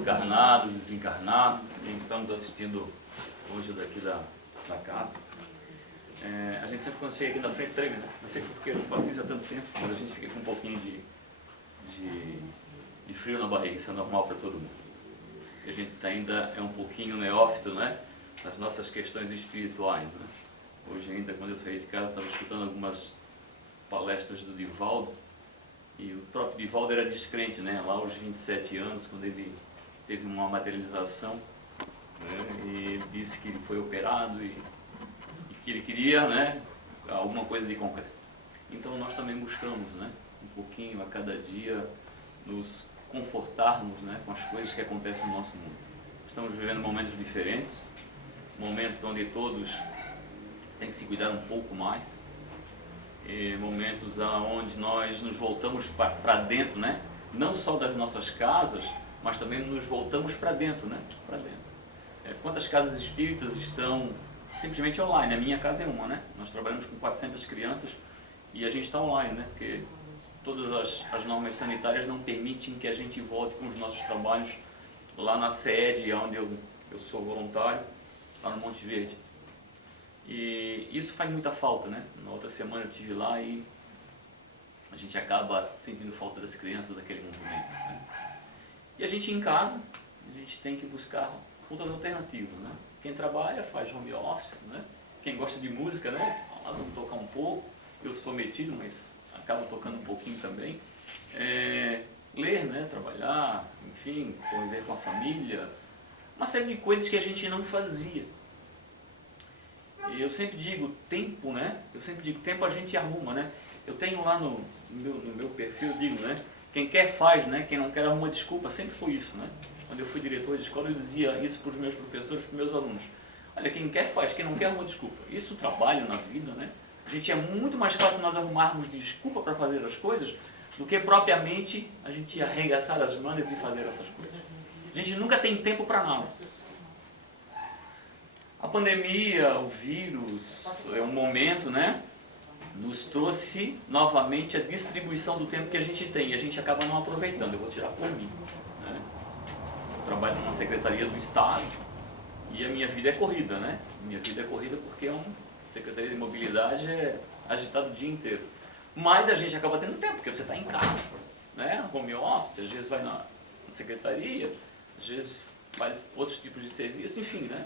encarnados, desencarnados, quem estamos assistindo hoje daqui da casa. A gente sempre quando chega aqui na frente treme, né? Não sei porque eu faço isso há tanto tempo, mas a gente fica com um pouquinho de frio na barriga, isso é normal para todo mundo. A gente ainda é um pouquinho neófito, né? Nas nossas questões espirituais, né? Hoje ainda, quando eu saí de casa, estava escutando algumas palestras do Divaldo, e o próprio Divaldo era descrente, né? Lá aos 27 anos, quando ele teve uma materialização, né? E ele disse que ele foi operado e que ele queria, né, alguma coisa de concreto. Então nós também buscamos, né, um pouquinho a cada dia nos confortarmos, né, com as coisas que acontecem no nosso mundo. Estamos vivendo momentos diferentes, momentos onde todos têm que se cuidar um pouco mais, momentos onde nós nos voltamos para dentro, né, não só das nossas casas, mas também nos voltamos para dentro, né, para dentro. Quantas casas espíritas estão simplesmente online? A minha casa é uma, né? Nós trabalhamos com 400 crianças e a gente está online, né? Porque todas as normas sanitárias não permitem que a gente volte com os nossos trabalhos lá na sede, onde eu sou voluntário, lá no Monte Verde. E isso faz muita falta, né? Na outra semana eu estive lá e a gente acaba sentindo falta das crianças, daquele movimento, né? E a gente em casa, a gente tem que buscar outras alternativas, né? Quem trabalha faz home office, né? Quem gosta de música, né? Vamos tocar um pouco. Eu sou metido, mas acabo tocando um pouquinho também. Ler, né? Trabalhar, enfim, conviver com a família. Uma série de coisas que a gente não fazia. E eu sempre digo, tempo, né? Eu sempre digo, tempo a gente arruma, né? Eu tenho lá no meu perfil, eu digo, né? Quem quer faz, né? Quem não quer arruma desculpa. Sempre foi isso, né? Quando eu fui diretor de escola, eu dizia isso para os meus professores, para os meus alunos. Olha, quem quer faz, quem não quer arruma desculpa. Isso, trabalho na vida, né? A gente é muito mais fácil nós arrumarmos desculpa para fazer as coisas do que propriamente a gente arregaçar as mangas e fazer essas coisas. A gente nunca tem tempo para nada. A pandemia, o vírus, é um momento, né? Nos trouxe novamente a distribuição do tempo que a gente tem e a gente acaba não aproveitando. Eu vou tirar por mim. Trabalho numa secretaria do Estado e a minha vida é corrida, né? Minha vida é corrida porque a secretaria de mobilidade é agitada o dia inteiro. Mas a gente acaba tendo tempo, porque você está em casa, né? Home office, às vezes vai na secretaria, às vezes faz outros tipos de serviço, enfim, né?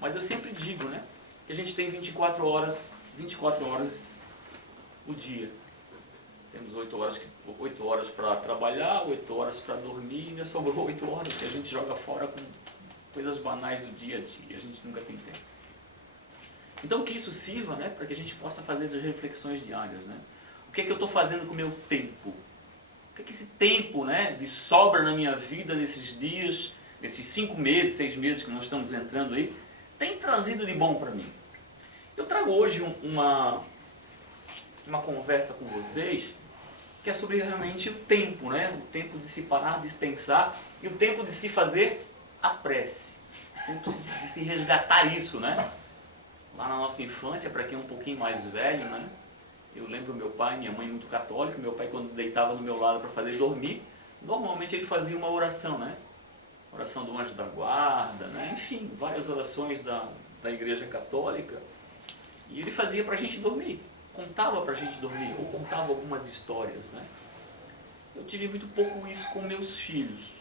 Mas eu sempre digo, né? Que a gente tem 24 horas o dia. Temos 8 horas para trabalhar, 8 horas para dormir e ainda sobrou 8 horas que a gente joga fora com coisas banais do dia a dia. A gente nunca tem tempo. Então que isso sirva, né, para que a gente possa fazer as reflexões diárias, né? O que é que eu estou fazendo com o meu tempo? O que é que esse tempo, né, de sobra na minha vida nesses dias, nesses 5 meses, 6 meses que nós estamos entrando aí, tem trazido de bom para mim? Eu trago hoje uma conversa com vocês que é sobre realmente o tempo, né? O tempo de se parar, de se pensar e o tempo de se fazer a prece. O tempo de se resgatar isso, né? Lá na nossa infância, para quem é um pouquinho mais velho, né? Eu lembro meu pai, minha mãe muito católica, meu pai quando deitava no meu lado para fazer dormir, normalmente ele fazia uma oração, né? Oração do anjo da guarda, né? Enfim, várias orações da igreja católica. E ele fazia para a gente dormir. Contava para a gente dormir, ou contava algumas histórias, né? Eu tive muito pouco isso com meus filhos.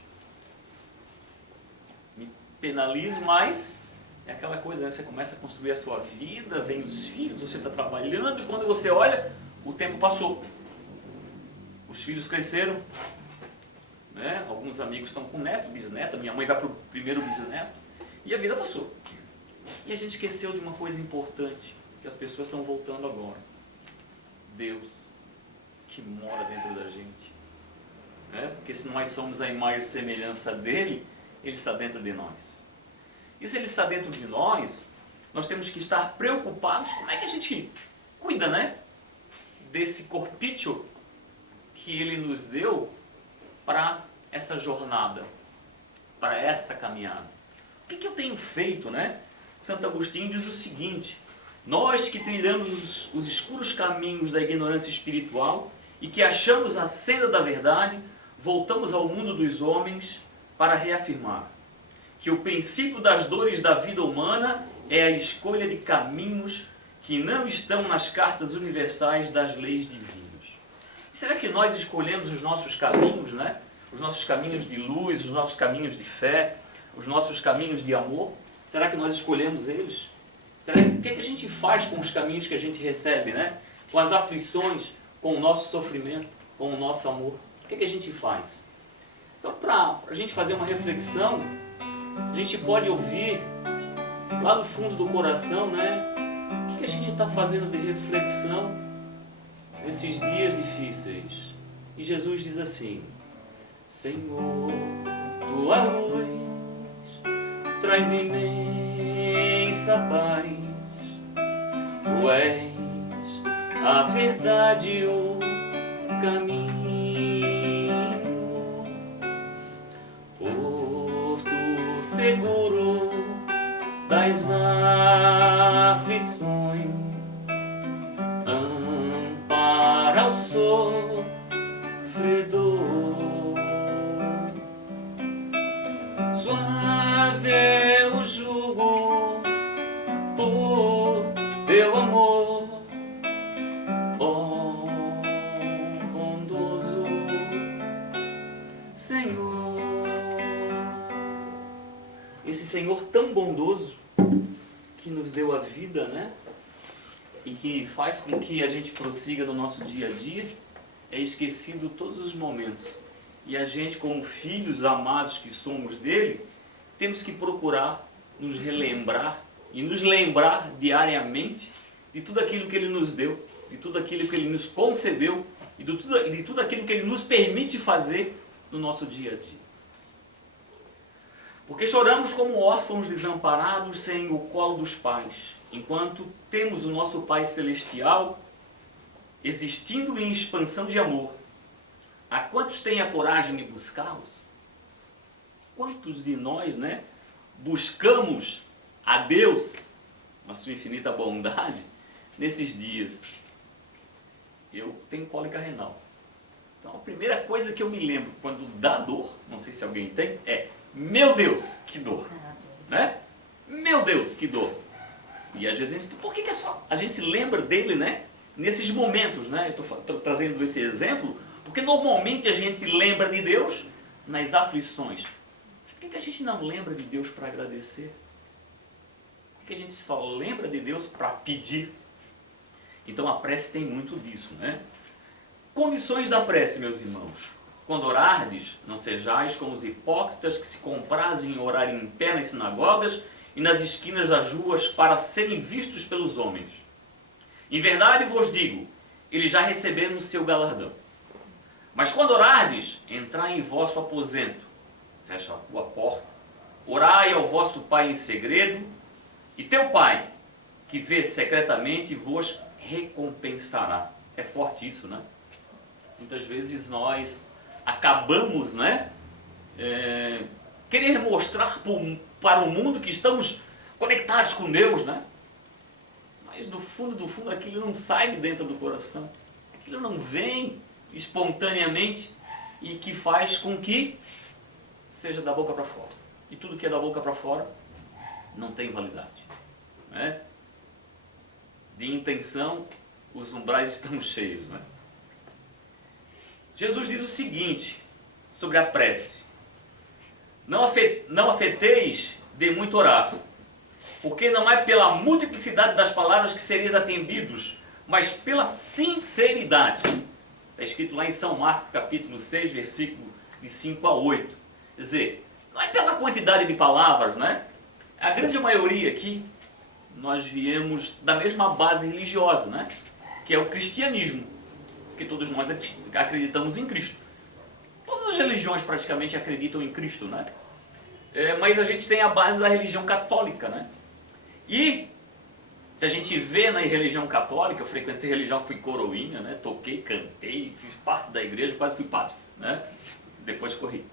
Me penalizo, mas é aquela coisa, né? Você começa a construir a sua vida, vem os filhos, você está trabalhando, e quando você olha, o tempo passou. Os filhos cresceram, né? Alguns amigos estão com neto, bisneto, minha mãe vai para o primeiro bisneto, e a vida passou. E a gente esqueceu de uma coisa importante, que as pessoas estão voltando agora. Deus, que mora dentro da gente, né? Porque se nós somos a imagem e semelhança dele, ele está dentro de nós. E se ele está dentro de nós, nós temos que estar preocupados como é que a gente cuida, né? Desse corpício que ele nos deu para essa jornada, para essa caminhada. O que eu tenho feito, né? Santo Agostinho diz o seguinte: nós que trilhamos os escuros caminhos da ignorância espiritual e que achamos a senda da verdade, voltamos ao mundo dos homens para reafirmar que o princípio das dores da vida humana é a escolha de caminhos que não estão nas cartas universais das leis divinas. E será que nós escolhemos os nossos caminhos, né? Os nossos caminhos de luz, os nossos caminhos de fé, os nossos caminhos de amor? Será que nós escolhemos eles? O que é que a gente faz com os caminhos que a gente recebe, né? Com as aflições, com o nosso sofrimento, com o nosso amor? O que é que a gente faz? Então, para a gente fazer uma reflexão, a gente pode ouvir lá do fundo do coração, né? O que a gente está fazendo de reflexão nesses dias difíceis? E Jesus diz assim: Senhor, tua luz traz imensa paz, tu és a verdade e o caminho, porto seguro das aflições, ampara o sofredor, suave é o jugo por teu amor, ó bondoso Senhor. Esse Senhor tão bondoso que nos deu a vida, né? E que faz com que a gente prossiga no nosso dia a dia, é esquecido todos os momentos. E a gente, como filhos amados que somos dele, temos que procurar nos relembrar e nos lembrar diariamente de tudo aquilo que ele nos deu, de tudo aquilo que ele nos concedeu e de tudo aquilo que ele nos permite fazer no nosso dia a dia. Porque choramos como órfãos desamparados sem o colo dos pais, enquanto temos o nosso Pai Celestial existindo em expansão de amor. Há quantos têm a coragem de buscá-los? Quantos de nós, né, buscamos a Deus, na sua infinita bondade, nesses dias? Eu tenho cólica renal. Então a primeira coisa que eu me lembro quando dá dor, não sei se alguém tem, é: meu Deus, que dor! Né? Meu Deus, que dor! E às vezes a gente, por que é só? A gente se lembra dele, né? Nesses momentos, né? Eu estou trazendo esse exemplo, porque normalmente a gente lembra de Deus nas aflições. Mas por que a gente não lembra de Deus para agradecer? Por que a gente só lembra de Deus para pedir? Então a prece tem muito disso, né? Condições da prece, meus irmãos. Quando orardes, não sejais como os hipócritas que se comprazem em orar em pé nas sinagogas e nas esquinas das ruas para serem vistos pelos homens. Em verdade vos digo, eles já receberam o seu galardão. Mas quando orardes, entrai em vosso aposento, fecha a tua porta, orai ao vosso Pai em segredo, e teu Pai, que vê secretamente, vos recompensará. É forte isso, né? Muitas vezes nós acabamos, né, querer mostrar para o mundo que estamos conectados com Deus, né? Mas do fundo aquilo não sai de dentro do coração. Aquilo não vem espontaneamente e que faz com que seja da boca para fora. E tudo que é da boca para fora não tem validade, né? De intenção, os umbrais estão cheios, né? Jesus diz o seguinte sobre a prece: não afeteis de muito orar, porque não é pela multiplicidade das palavras que sereis atendidos, mas pela sinceridade. Está escrito lá em São Marcos, capítulo 6, versículo de 5 a 8. Quer dizer, não é pela quantidade de palavras, né? A grande maioria aqui, nós viemos da mesma base religiosa, né? Que é o cristianismo. Porque todos nós acreditamos em Cristo. Todas as religiões praticamente acreditam em Cristo, né? Mas a gente tem a base da religião católica, né? E se a gente vê na religião católica, eu frequentei religião, fui coroinha, né? Toquei, cantei, fiz parte da igreja, quase fui padre, né? Depois corri.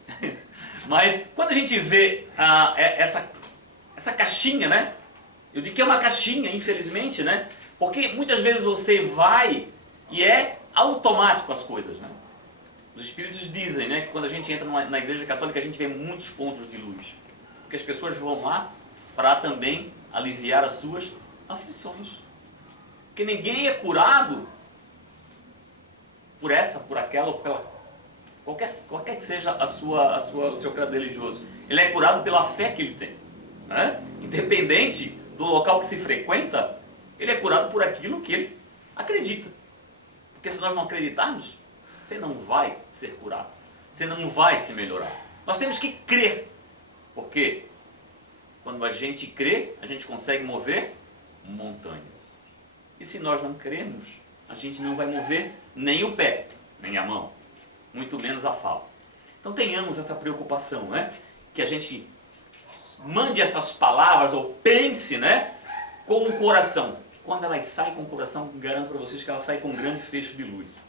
Mas quando a gente vê essa caixinha, né? Eu digo que é uma caixinha, infelizmente, né? Porque muitas vezes você vai e é automático as coisas, né? Os espíritos dizem, né, que quando a gente entra na igreja católica a gente vê muitos pontos de luz. Porque as pessoas vão lá para também aliviar as suas aflições. Porque ninguém é curado por essa, por aquela, ou pela qualquer que seja o seu credo religioso. Ele é curado pela fé que ele tem. Né? Independente do local que se frequenta, ele é curado por aquilo que ele acredita. Porque se nós não acreditarmos, você não vai ser curado. Você não vai se melhorar. Nós temos que crer. Porque quando a gente crê, a gente consegue mover montanhas. E se nós não cremos, a gente não vai mover nem o pé, nem a mão, muito menos a fala. Então tenhamos essa preocupação, né? Que a gente mande essas palavras, ou pense, né? Com o coração. Quando elas saem com o coração, garanto para vocês que elas saem com um grande fecho de luz.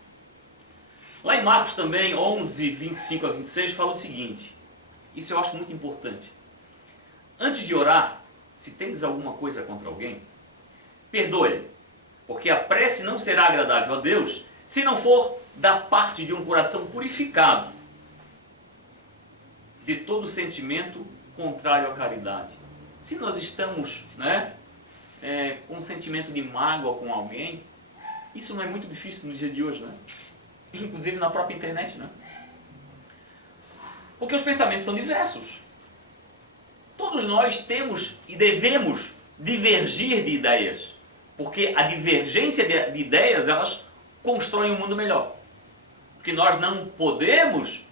Lá em Marcos também, 11, 25 a 26, fala o seguinte. Isso eu acho muito importante. Antes de orar, se tendes alguma coisa contra alguém, perdoe, porque a prece não será agradável a Deus se não for da parte de um coração purificado de todo sentimento contrário à caridade. Se nós estamos, né, com um sentimento de mágoa com alguém, isso não é muito difícil no dia de hoje, né? Inclusive na própria internet, né? Porque os pensamentos são diversos. Todos nós temos e devemos divergir de ideias, porque a divergência de ideias, elas constroem um mundo melhor. O que nós não podemos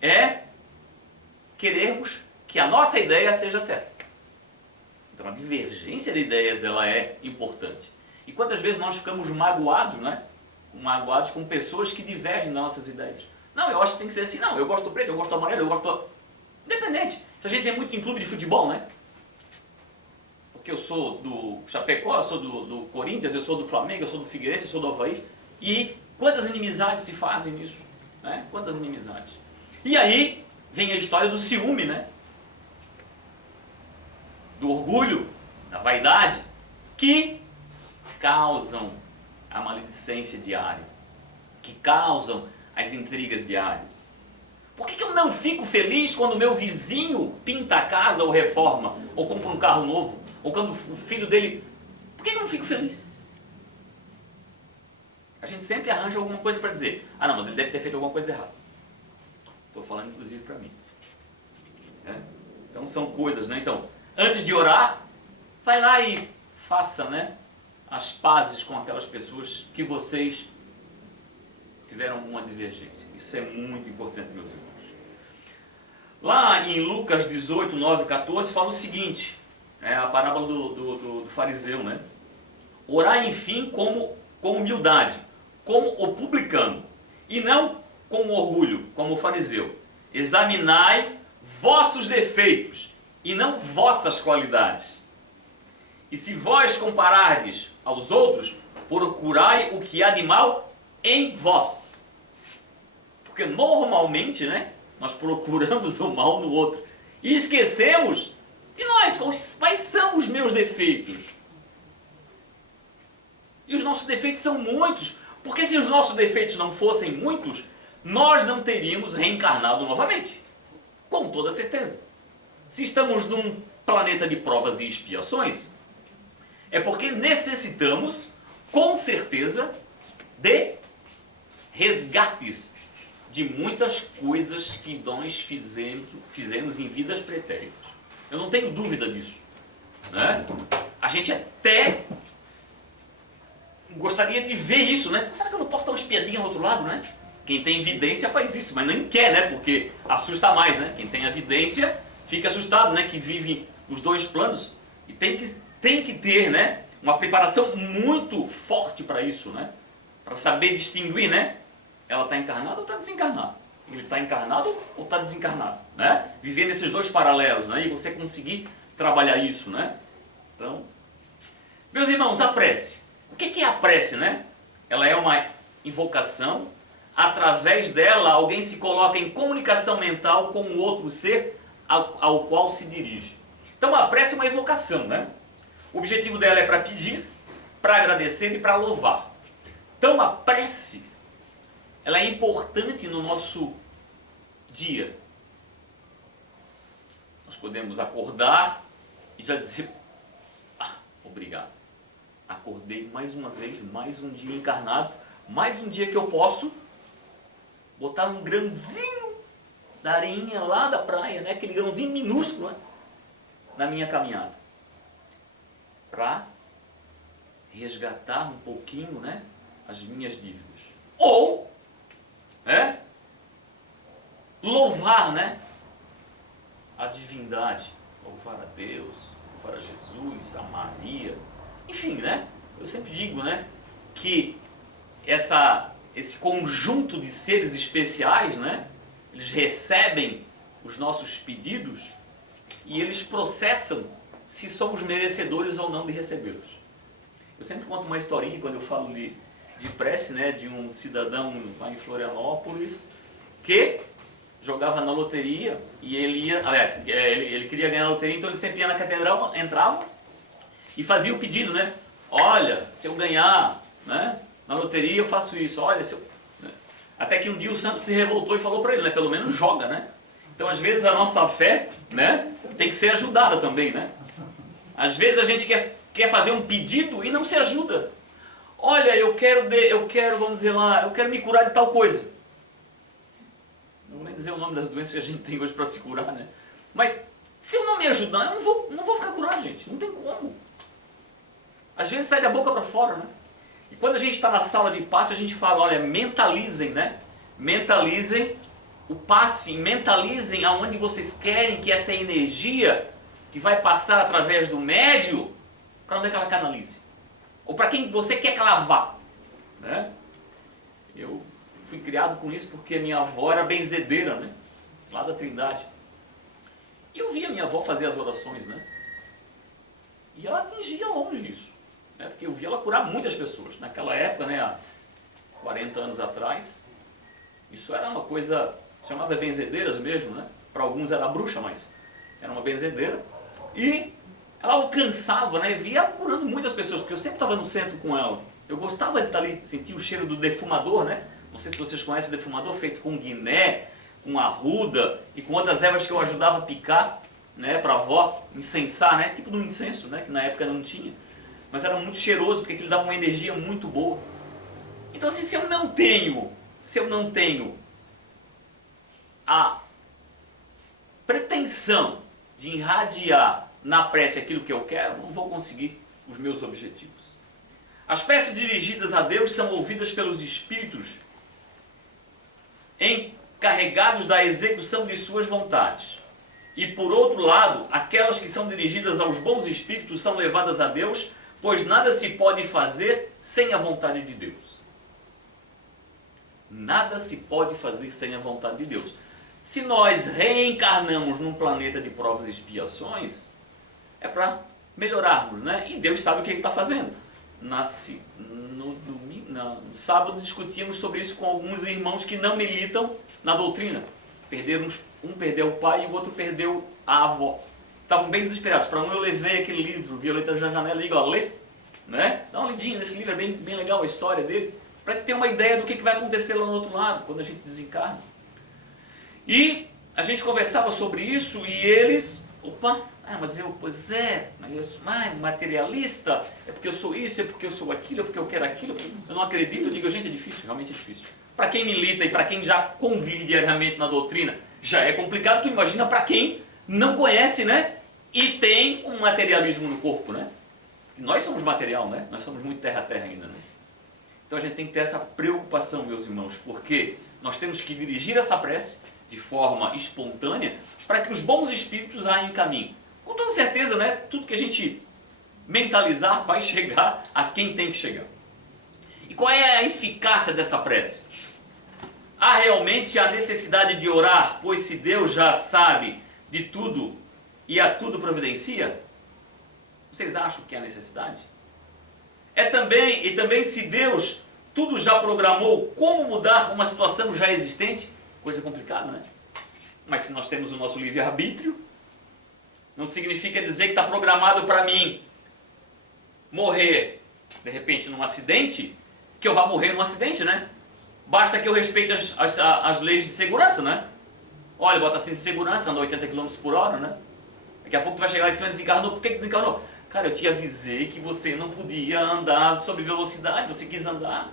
é querermos que a nossa ideia seja certa. Então a divergência de ideias, ela é importante. E quantas vezes nós ficamos magoados, né? Magoados com pessoas que divergem das nossas ideias. Não, eu acho que tem que ser assim. Não, eu gosto do preto, eu gosto do amarelo, eu gosto do... Independente. Se a gente vê muito em clube de futebol, né? Porque eu sou do Chapecó, eu sou do Corinthians, eu sou do Flamengo, eu sou do Figueirense, eu sou do Avaí. E quantas inimizades se fazem nisso? Né? Quantas inimizades? E aí vem a história do ciúme, né? Do orgulho, da vaidade, que causam a maledicência diária, que causam as intrigas diárias. Por que eu não fico feliz quando o meu vizinho pinta a casa ou reforma, ou compra um carro novo, ou quando o filho dele... Por que eu não fico feliz? A gente sempre arranja alguma coisa para dizer. Ah não, mas ele deve ter feito alguma coisa errada. Estou falando inclusive para mim. Então são coisas, né? Então, antes de orar, vai lá e faça, né, as pazes com aquelas pessoas que vocês tiveram alguma divergência. Isso é muito importante, meus irmãos. Lá em Lucas 18, 9 e 14, fala o seguinte, a parábola do fariseu, né? Orai, enfim, com humildade, como o publicano, e não com orgulho, como o fariseu. Examinai vossos defeitos, e não vossas qualidades. E se vós comparardes aos outros, procurai o que há de mal em vós. Porque normalmente, né, nós procuramos o mal no outro. E esquecemos de nós, quais são os meus defeitos. E os nossos defeitos são muitos. Porque se os nossos defeitos não fossem muitos, nós não teríamos reencarnado novamente. Com toda certeza. Se estamos num planeta de provas e expiações, é porque necessitamos, com certeza, de resgates de muitas coisas que nós fizemos em vidas pretéritas. Eu não tenho dúvida disso. Né? A gente até gostaria de ver isso, né? Será que eu não posso dar uma espiadinha no outro lado, né? Quem tem evidência faz isso, mas nem quer, né? Porque assusta mais, né? Quem tem evidência fica assustado, né? Que vive os dois planos e tem que ter, né, uma preparação muito forte para isso, né? Para saber distinguir, né? Ela está encarnada ou está desencarnada? Ele está encarnado ou está desencarnado? Né? Viver nesses dois paralelos, né? E você conseguir trabalhar isso, né? Então, meus irmãos, a prece. O que é a prece, né? Ela é uma invocação. Através dela, alguém se coloca em comunicação mental com o outro ser ao qual se dirige. Então, a prece é uma invocação, né? O objetivo dela é para pedir, para agradecer e para louvar. Então, a prece ela é importante no nosso dia. Nós podemos acordar e já dizer, obrigado. Acordei mais uma vez, mais um dia encarnado, mais um dia que eu posso botar um grãozinho da areinha lá da praia, né? Aquele grãozinho minúsculo, né? Na minha caminhada. Para resgatar um pouquinho, né? As minhas dívidas. Ou, louvar, né? A divindade. Louvar a Deus, louvar a Jesus, a Maria. Enfim, né? Eu sempre digo, né? Que esse conjunto de seres especiais, né? Eles recebem os nossos pedidos e eles processam se somos merecedores ou não de recebê-los. Eu sempre conto uma historinha quando eu falo de prece, né? De um cidadão lá em Florianópolis que jogava na loteria e ele ia, aliás, ele queria ganhar a loteria, então ele sempre ia na catedral, entrava e fazia o pedido, né? Olha, se eu ganhar, né, na loteria eu faço isso, olha, se eu... Até que um dia o santo se revoltou e falou para ele, né? Pelo menos joga, né? Então às vezes a nossa fé, né, tem que ser ajudada também, né? Às vezes a gente quer fazer um pedido e não se ajuda. Olha, eu quero, vamos dizer lá, eu quero me curar de tal coisa. Não vou nem dizer o nome das doenças que a gente tem hoje para se curar, né? Mas se eu não me ajudar, eu não vou ficar curado, gente. Não tem como. Às vezes sai da boca para fora, né? E quando a gente está na sala de passe, a gente fala, olha, mentalizem, né? Mentalizem o passe, mentalizem aonde vocês querem que essa energia que vai passar através do médio, para onde é que ela canalize? Ou para quem você quer que ela vá, né? Eu fui criado com isso porque minha avó era benzedeira, né? Lá da Trindade. E eu via minha avó fazer as orações, né? E ela atingia longe isso. Né? Porque eu via ela curar muitas pessoas. Naquela época, né, há 40 anos atrás, isso era uma coisa, chamava benzedeiras mesmo, né? Para alguns era bruxa, mas era uma benzedeira. E ela alcançava, né? Via ela curando muitas pessoas, porque eu sempre estava no centro com ela. Eu gostava de estar ali, sentir o cheiro do defumador, né? Não sei se vocês conhecem o defumador, feito com guiné, com arruda e com outras ervas que eu ajudava a picar, né, para a avó, incensar, né, tipo do incenso, né, que na época não tinha, mas era muito cheiroso porque ele dava uma energia muito boa. Então assim, se eu não tenho a pretensão de irradiar na prece aquilo que eu quero, não vou conseguir os meus objetivos. As preces dirigidas a Deus são ouvidas pelos espíritos encarregados da execução de suas vontades. E por outro lado, aquelas que são dirigidas aos bons espíritos são levadas a Deus, pois nada se pode fazer sem a vontade de Deus. Nada se pode fazer sem a vontade de Deus. Se nós reencarnamos num planeta de provas e expiações, é para melhorarmos, né? E Deus sabe o que Ele está fazendo. No sábado discutimos sobre isso com alguns irmãos que não militam na doutrina. Um perdeu o pai e o outro perdeu a avó. Estavam bem desesperados. Para um eu levei aquele livro, Violeta da Janela, e digo, ó, lê, né? Dá uma lidinha nesse livro, é bem legal a história dele, para ter uma ideia do que vai acontecer lá no outro lado, quando a gente desencarna. E a gente conversava sobre isso e eles, mas eu sou materialista, é porque eu sou isso, é porque eu sou aquilo, é porque eu quero aquilo, eu não acredito. Eu digo, gente, é difícil, realmente é difícil. Para quem milita e para quem já convive diariamente na doutrina, já é complicado. Tu imagina para quem não conhece, né? E tem um materialismo no corpo, né? Nós somos material, né? Nós somos muito terra-terra ainda, né? Então a gente tem que ter essa preocupação, meus irmãos, porque nós temos que dirigir essa prece de forma espontânea para que os bons espíritos a encaminhem. Com toda certeza, né? Tudo que a gente mentalizar vai chegar a quem tem que chegar. E qual é a eficácia dessa prece? Há realmente a necessidade de orar, pois se Deus já sabe de tudo e a tudo providencia? Vocês acham que é a necessidade? Também se Deus tudo já programou, como mudar uma situação já existente? Coisa complicada, né? Mas se nós temos o nosso livre-arbítrio, não significa dizer que está programado para mim morrer, de repente, num acidente, que eu vá morrer num acidente, né? Basta que eu respeite as leis de segurança, né? Olha, bota assim de segurança, anda 80 km por hora, né? Daqui a pouco tu vai chegar lá em cima e desencarnou. Por que desencarnou? Cara, eu te avisei que você não podia andar sobre velocidade, você quis andar.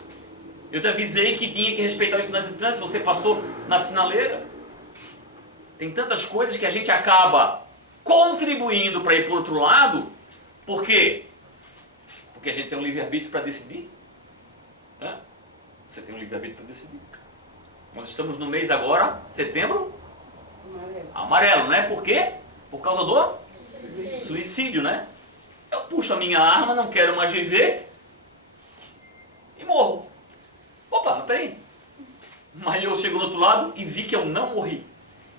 Eu te avisei que tinha que respeitar os sinais de trânsito, você passou na sinaleira. Tem tantas coisas que a gente acaba contribuindo para ir para o outro lado. Por quê? Porque a gente tem um livre-arbítrio para decidir. Né? Você tem um livre-arbítrio para decidir. Nós estamos no mês agora, setembro, amarelo, né? Por quê? Por causa do suicídio, né? Eu puxo a minha arma, não quero mais viver e morro. Opa, mas peraí. Mas eu chego do outro lado e vi que eu não morri.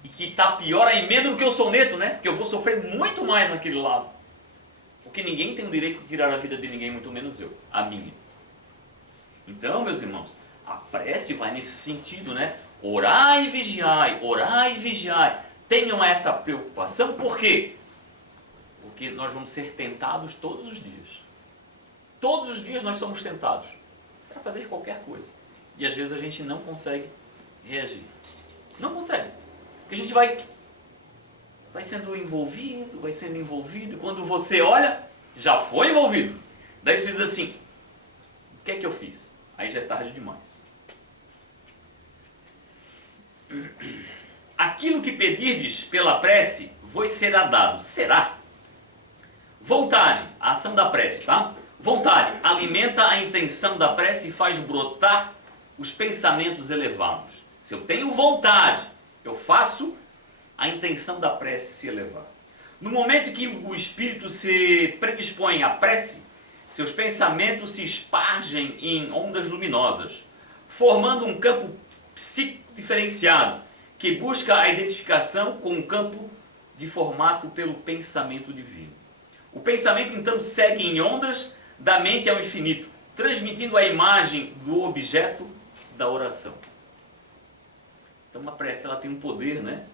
E que está pior a emenda do que o soneto, né? Porque eu vou sofrer muito mais naquele lado. Porque ninguém tem o direito de tirar a vida de ninguém, muito menos eu, a minha. Então, meus irmãos, a prece vai nesse sentido, né? Orai e vigiai, orai e vigiai. Tenham essa preocupação, por quê? Porque nós vamos ser tentados todos os dias. Todos os dias nós somos tentados para fazer qualquer coisa. E às vezes a gente não consegue reagir. Não consegue. Porque a gente vai sendo envolvido, e quando você olha, já foi envolvido. Daí você diz assim, o que é que eu fiz? Aí já é tarde demais. Aquilo que pedirdes pela prece vos será dado. Será? Vontade, a ação da prece, tá? Vontade, alimenta a intenção da prece e faz brotar os pensamentos elevados. Se eu tenho vontade, eu faço a intenção da prece se elevar. No momento que o espírito se predispõe à prece, seus pensamentos se espargem em ondas luminosas, formando um campo psíquico diferenciado, que busca a identificação com um campo de formato pelo pensamento divino. O pensamento então segue em ondas da mente ao infinito, transmitindo a imagem do objeto da oração. Então a prece ela tem um poder, né?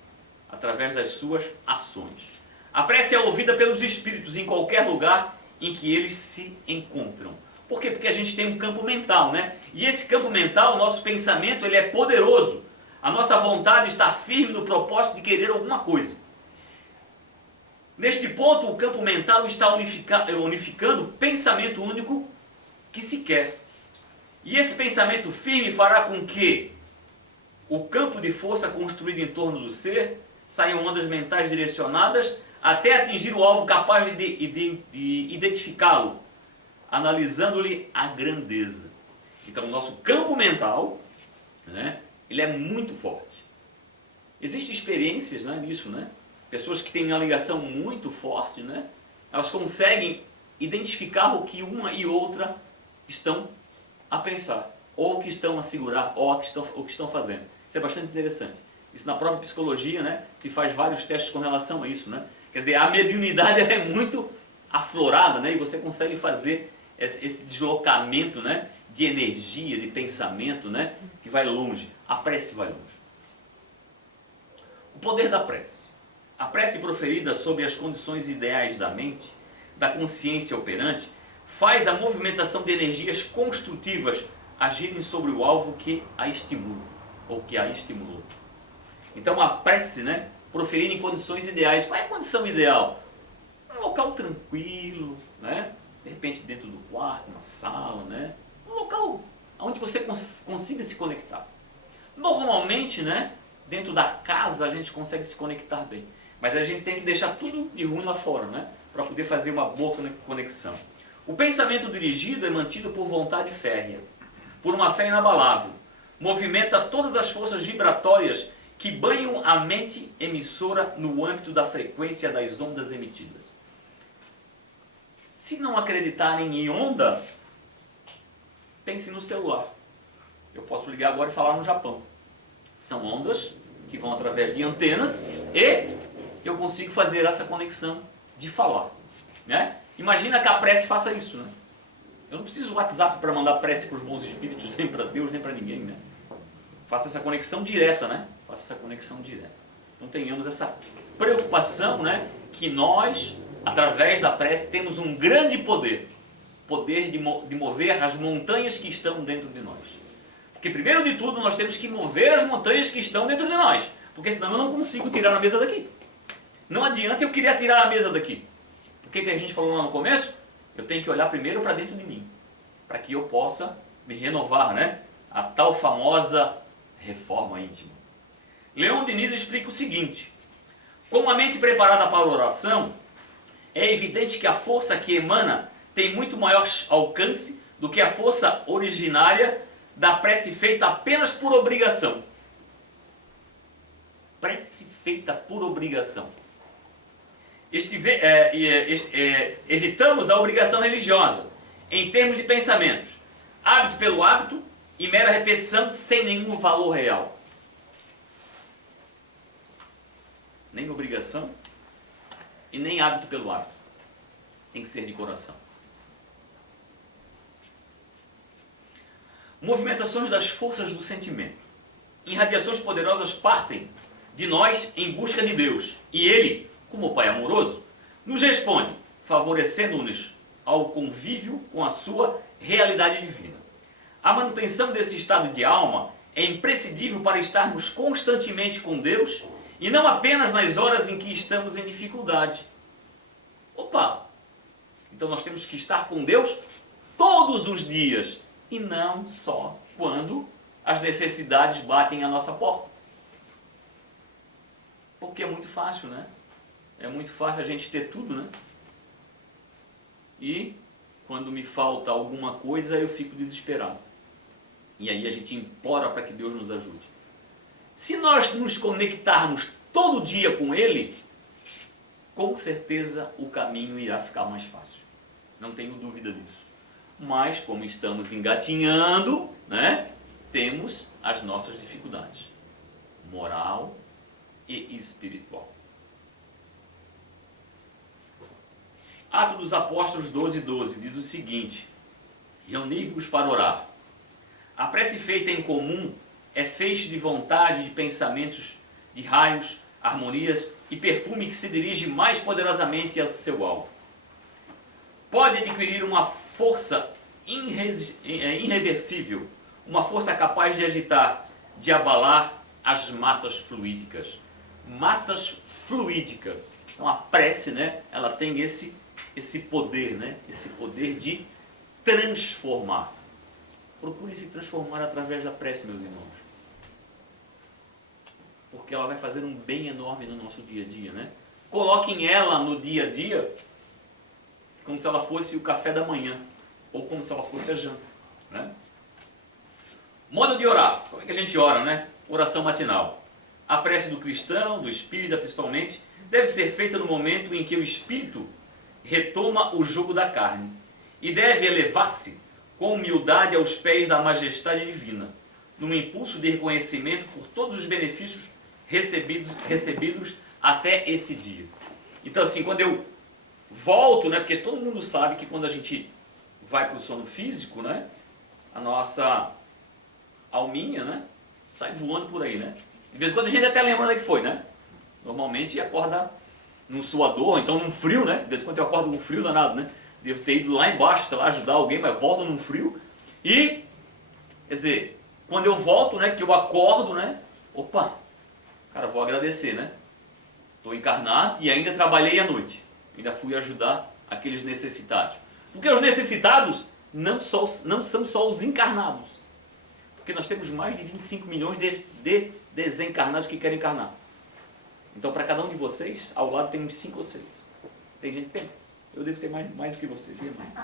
Através das suas ações. A prece é ouvida pelos espíritos em qualquer lugar em que eles se encontram. Por quê? Porque a gente tem um campo mental, né? E esse campo mental, o nosso pensamento, ele é poderoso. A nossa vontade está firme no propósito de querer alguma coisa. Neste ponto, o campo mental está unificando o pensamento único que se quer. E esse pensamento firme fará com que o campo de força construído em torno do ser saiam ondas mentais direcionadas até atingir o alvo capaz de identificá-lo, analisando-lhe a grandeza. Então, o nosso campo mental, né, ele é muito forte. Existem experiências, né, nisso, né? Pessoas que têm uma ligação muito forte, né? Elas conseguem identificar o que uma e outra estão a pensar, ou o que estão a segurar, ou o que estão fazendo. Isso é bastante interessante. Isso na própria psicologia, né, se faz vários testes com relação a isso, né? Quer dizer, a mediunidade ela é muito aflorada, né? E você consegue fazer esse deslocamento, né, de energia, de pensamento, né, que vai longe. A prece vai longe. O poder da prece. A prece proferida sob as condições ideais da mente, da consciência operante, faz a movimentação de energias construtivas agirem sobre o alvo que a estimula, ou que a estimulou. Então a prece, né, proferida em condições ideais. Qual é a condição ideal? Um local tranquilo, né? De repente dentro do quarto, na sala, né? Um local onde você consiga se conectar. Normalmente, né, dentro da casa a gente consegue se conectar bem. Mas a gente tem que deixar tudo de ruim lá fora, né? Para poder fazer uma boa conexão. O pensamento dirigido é mantido por vontade férrea, por uma fé inabalável. Movimenta todas as forças vibratórias que banham a mente emissora no âmbito da frequência das ondas emitidas. Se não acreditarem em onda, pense no celular. Eu posso ligar agora e falar no Japão. São ondas que vão através de antenas e eu consigo fazer essa conexão de falar, né? Imagina que a prece faça isso, né? Eu não preciso do WhatsApp para mandar prece para os bons espíritos, nem para Deus, nem para ninguém, né? Faça essa conexão direta, né? Faça essa conexão direta. Então tenhamos essa preocupação, né? Que nós, através da prece, temos um grande poder. Poder de mover as montanhas que estão dentro de nós. Porque Porque primeiro de tudo nós temos que mover as montanhas que estão dentro de nós. Porque senão eu não consigo tirar a mesa daqui. Não adianta eu querer tirar a mesa daqui. O que a gente falou lá no começo? Eu tenho que olhar primeiro para dentro de mim. Para que eu possa me renovar, né? A tal famosa reforma íntima. Leon Denis explica o seguinte: com a mente preparada para a oração, é evidente que a força que emana tem muito maior alcance do que a força originária da prece feita apenas por obrigação. Prece feita por obrigação. Evitamos a obrigação religiosa, em termos de pensamentos, hábito pelo hábito e mera repetição sem nenhum valor real. Nem obrigação e nem hábito pelo hábito. Tem que ser de coração. Movimentações das forças do sentimento. Irradiações poderosas partem de nós em busca de Deus. E Ele, como Pai amoroso, nos responde, favorecendo-nos ao convívio com a sua realidade divina. A manutenção desse estado de alma é imprescindível para estarmos constantemente com Deus e não apenas nas horas em que estamos em dificuldade. Opa! Então nós temos que estar com Deus todos os dias e não só quando as necessidades batem à nossa porta. Porque é muito fácil, né? É muito fácil a gente ter tudo, né? E quando me falta alguma coisa eu fico desesperado. E aí a gente implora para que Deus nos ajude. Se nós nos conectarmos todo dia com Ele, com certeza o caminho irá ficar mais fácil. Não tenho dúvida disso. Mas como estamos engatinhando, né, temos as nossas dificuldades. Moral e espiritual. Atos dos Apóstolos 12:12 diz o seguinte: reuni-vos para orar. A prece feita em comum é feixe de vontade, de pensamentos, de raios, harmonias e perfume que se dirige mais poderosamente ao seu alvo. Pode adquirir uma força irreversível, uma força capaz de agitar, de abalar as massas fluídicas. Massas fluídicas. Então a prece, né, ela tem esse poder, né, esse poder de transformar. Procure se transformar através da prece, meus irmãos. Porque ela vai fazer um bem enorme no nosso dia a dia, né? Coloquem ela no dia a dia como se ela fosse o café da manhã, ou como se ela fosse a janta, né? Modo de orar. Como é que a gente ora, né? Oração matinal. A prece do cristão, do espírita principalmente, deve ser feita no momento em que o espírito retoma o jugo da carne e deve elevar-se com humildade aos pés da majestade divina, num impulso de reconhecimento por todos os benefícios recebidos até esse dia. Então assim, quando eu volto, né, porque todo mundo sabe que quando a gente vai para o sono físico, né, a nossa alminha, né, sai voando por aí, né? De vez em quando a gente até lembra onde é que foi, né? Normalmente acorda num suador, então num frio, né? De vez em quando eu acordo com frio danado, né? Devo ter ido lá embaixo, sei lá, ajudar alguém, mas volto num frio. E, quer dizer, quando eu volto, né, que eu acordo, né? Opa, cara, vou agradecer, né? Estou encarnado e ainda trabalhei à noite. Ainda fui ajudar aqueles necessitados. Porque os necessitados não são só os encarnados. Porque nós temos mais de 25 milhões de desencarnados que querem encarnar. Então, para cada um de vocês, ao lado tem uns 5 ou 6. Tem gente que tem mais. Eu devo ter mais que vocês. Mais.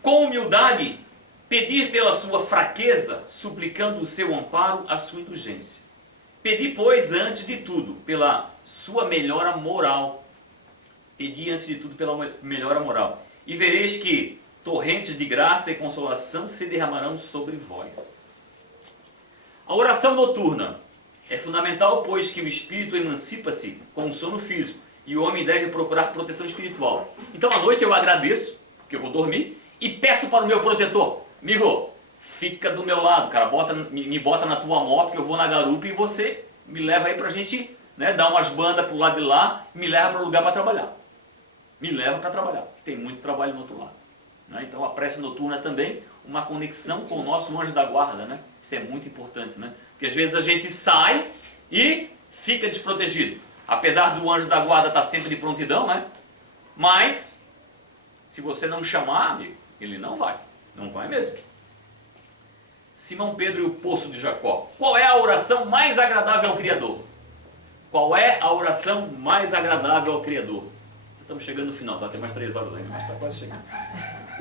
Com humildade, pedir pela sua fraqueza, suplicando o seu amparo, a sua indulgência. Pedi, pois, antes de tudo, pela sua melhora moral. Pedi, antes de tudo, pela melhora moral. E vereis que torrentes de graça e consolação se derramarão sobre vós. A oração noturna é fundamental, pois que o espírito emancipa-se com o sono físico e o homem deve procurar proteção espiritual. Então à noite eu agradeço, porque eu vou dormir, e peço para o meu protetor: amigo, fica do meu lado, cara, me bota na tua moto que eu vou na garupa e você me leva aí pra gente, né, dar umas bandas pro lado de lá e me leva para o lugar para trabalhar. Me leva para trabalhar, tem muito trabalho no outro lado. Né? Então a prece noturna também, uma conexão com o nosso anjo da guarda, né? Isso é muito importante, né? Porque às vezes a gente sai e fica desprotegido. Apesar do anjo da guarda estar sempre de prontidão, né? Mas, se você não chamar, amigo, ele não vai. Não vai mesmo. Simão Pedro e o poço de Jacó. Qual é a oração mais agradável ao Criador? Qual é a oração mais agradável ao Criador? Estamos chegando no final, tá? Tem mais 3 horas ainda, mas está quase chegando.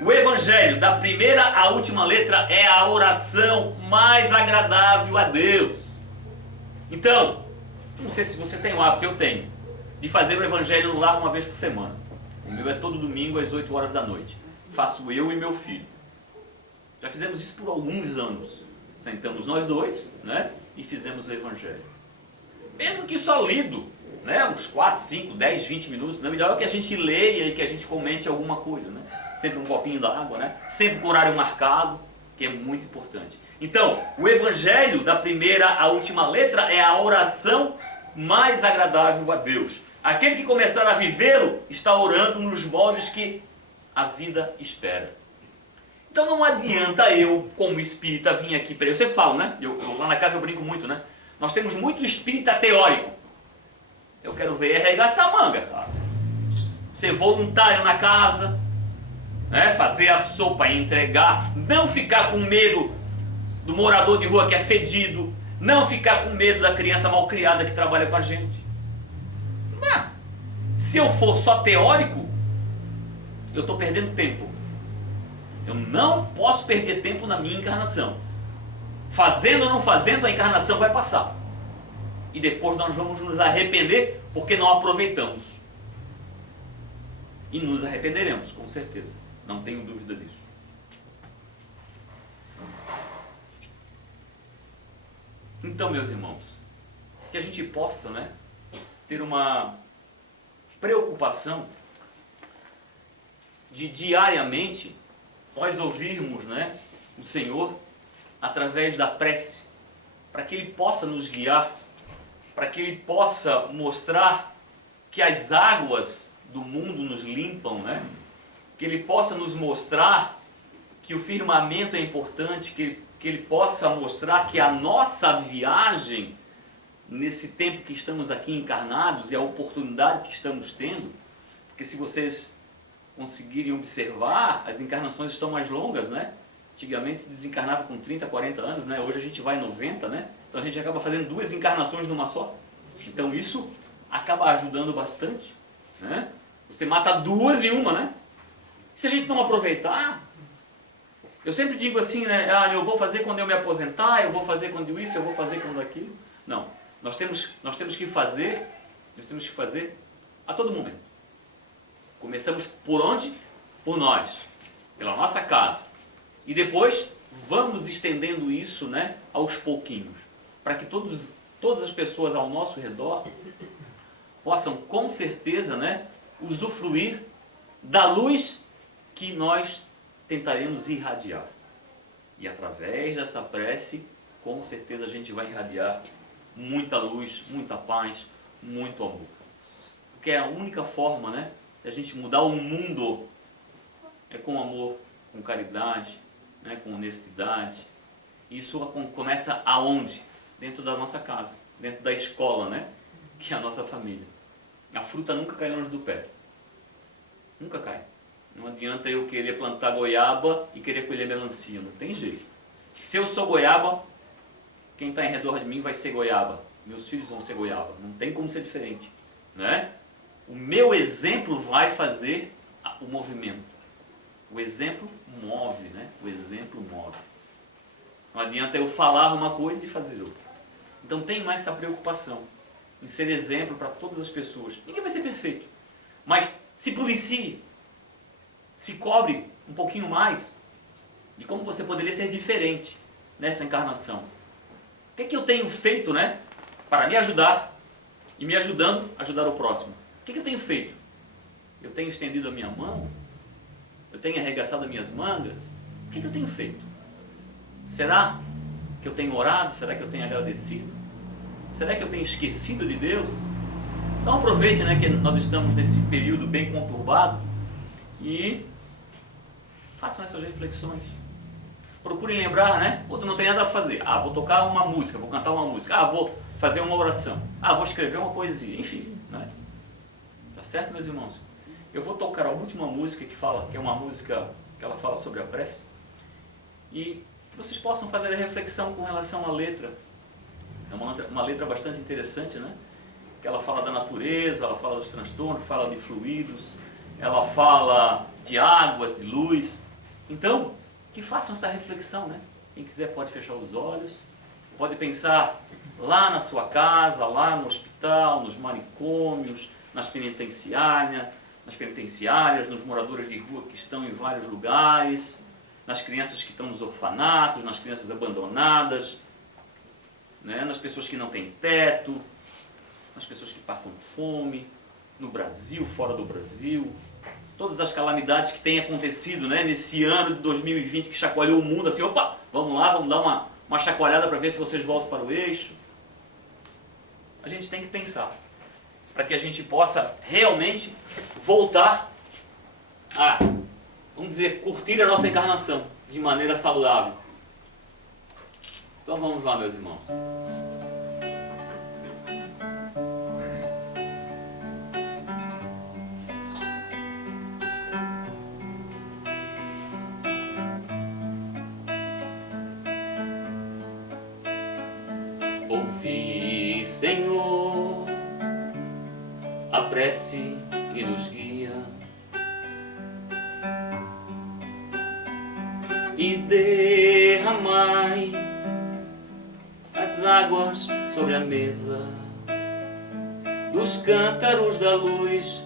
O Evangelho, da primeira à última letra, é a oração mais agradável a Deus. Então, não sei se vocês têm o hábito, eu tenho, de fazer o Evangelho no lar uma vez por semana. O meu é todo domingo às 8 horas da noite. Faço eu e meu filho. Já fizemos isso por alguns anos. Sentamos nós dois, né? E fizemos o Evangelho. Mesmo que só lido, né? Uns 4, 5, 10, 20 minutos. Né? Melhor é que a gente leia e que a gente comente alguma coisa, né? Sempre um copinho d'água, né? Sempre com horário marcado, que é muito importante. Então, o Evangelho, da primeira à última letra, é a oração mais agradável a Deus. Aquele que começar a vivê-lo está orando nos moldes que a vida espera. Então não adianta eu, como espírita, vir aqui para... Eu sempre falo, né? Lá na casa eu brinco muito, né? Nós temos muito espírita teórico. Eu quero ver arregaçar a manga. Tá? Ser voluntário na casa, né? Fazer a sopa e entregar. Não ficar com medo do morador de rua que é fedido. Não ficar com medo da criança mal criada que trabalha com a gente. Não. Se eu for só teórico, eu estou perdendo tempo. Eu não posso perder tempo na minha encarnação. Fazendo ou não fazendo, a encarnação vai passar. E depois nós vamos nos arrepender porque não aproveitamos. E nos arrependeremos, com certeza. Não tenho dúvida disso. Então, meus irmãos, que a gente possa, né, ter uma preocupação de diariamente nós ouvirmos, né, o Senhor através da prece, para que Ele possa nos guiar, para que Ele possa mostrar que as águas do mundo nos limpam, né? Que Ele possa nos mostrar que o firmamento é importante, que Ele possa mostrar que a nossa viagem nesse tempo que estamos aqui encarnados e a oportunidade que estamos tendo, porque se vocês conseguirem observar, as encarnações estão mais longas, né? Antigamente se desencarnava com 30, 40 anos, né? Hoje a gente vai 90, né? Então a gente acaba fazendo 2 encarnações numa só. Então isso acaba ajudando bastante, né? Você mata 2 em uma, né? Se a gente não aproveitar, eu sempre digo assim, né? Ah, eu vou fazer quando eu me aposentar, eu vou fazer quando isso, eu vou fazer quando aquilo. Não, nós temos que fazer a todo momento. Começamos por onde? Por nós, pela nossa casa. E depois vamos estendendo isso, né, aos pouquinhos, para que todas as pessoas ao nosso redor possam com certeza, né, usufruir da luz que nós tentaremos irradiar. E através dessa prece, com certeza a gente vai irradiar muita luz, muita paz, muito amor. Porque é a única forma, né, de a gente mudar o mundo é com amor, com caridade, né, com honestidade. Isso começa aonde? Dentro da nossa casa, dentro da escola, né, que é a nossa família. A fruta nunca cai longe do pé. Nunca cai. Não adianta eu querer plantar goiaba e querer colher melancia. Não tem jeito. Se eu sou goiaba, quem está em redor de mim vai ser goiaba. Meus filhos vão ser goiaba. Não tem como ser diferente, né? O meu exemplo vai fazer o movimento. O exemplo move, né? O exemplo move. Não adianta eu falar uma coisa e fazer outra. Então tem mais essa preocupação em ser exemplo para todas as pessoas. Ninguém vai ser perfeito. Mas se policie. Se cobre um pouquinho mais de como você poderia ser diferente nessa encarnação. O que é que eu tenho feito, né, para me ajudar e me ajudando a ajudar o próximo? O que é que eu tenho feito? Eu tenho estendido a minha mão? Eu tenho arregaçado as minhas mangas? O que é que eu tenho feito? Será que eu tenho orado? Será que eu tenho agradecido? Será que eu tenho esquecido de Deus? Então aproveite, né, que nós estamos nesse período bem conturbado e façam essas reflexões. procurem lembrar, né? Outro não tem nada a fazer. Ah, vou tocar uma música, vou cantar uma música. Ah, vou fazer uma oração. Ah, vou escrever uma poesia. Enfim, né? Tá certo, meus irmãos? Eu vou tocar a última música que é uma música que ela fala sobre a prece. E que vocês possam fazer a reflexão com relação à letra. É uma letra bastante interessante, né? Que ela fala da natureza, ela fala dos transtornos, fala de fluidos, ela fala de águas, de luz. Então, que façam essa reflexão, né? Quem quiser pode fechar os olhos, pode pensar lá na sua casa, lá no hospital, nos manicômios, nas penitenciárias, nos moradores de rua que estão em vários lugares, nas crianças que estão nos orfanatos, nas crianças abandonadas, né? Nas pessoas que não têm teto, nas pessoas que passam fome, no Brasil, fora do Brasil. Todas as calamidades que têm acontecido, né, nesse ano de 2020 que chacoalhou o mundo, assim, opa, vamos lá, vamos dar uma chacoalhada para ver se vocês voltam para o eixo. A gente tem que pensar, para que a gente possa realmente voltar a, vamos dizer, curtir a nossa encarnação de maneira saudável. Então vamos lá, meus irmãos. Ouvi, Senhor, a prece que nos guia e derramai as águas sobre a mesa dos cântaros da luz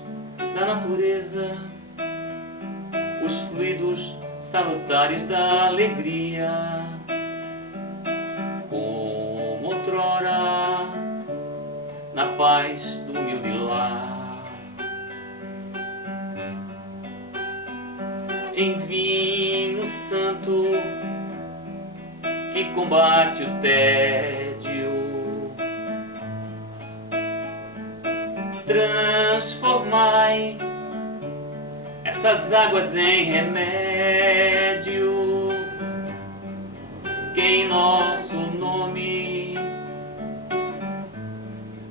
da natureza, os fluidos salutares da alegria. Outrora, na paz do humilde lar, em vinho santo que combate o tédio, transformai essas águas em remédio, que em nosso nome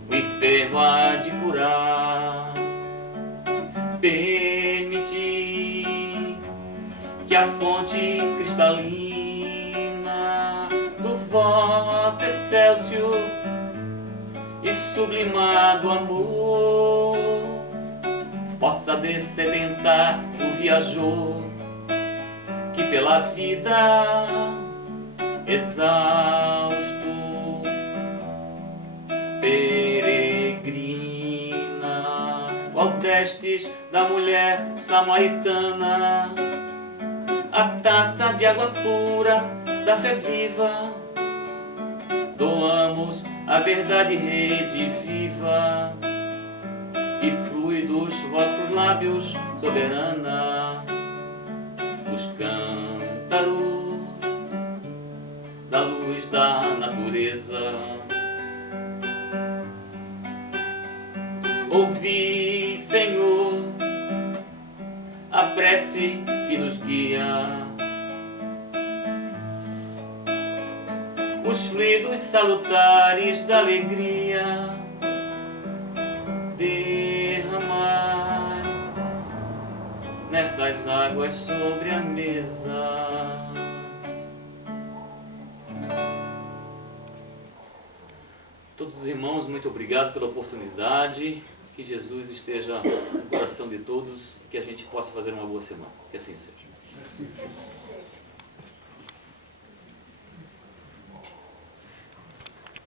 o enfermo há de curar. Permiti que a fonte cristalina do vosso excelso e sublimado amor possa descedentar o viajor que pela vida exausto peregrina, qual destes da mulher samaritana a taça de água pura da fé viva. Doamos a verdade rediviva que flui dos vossos lábios, soberana, os cântaros da luz da natureza. Ouvi, Senhor, a prece que nos guia, os fluidos salutares da alegria. Derramai nestas águas sobre a mesa. Todos os irmãos, muito obrigado pela oportunidade. Que Jesus esteja no coração de todos e que a gente possa fazer uma boa semana. Que assim seja.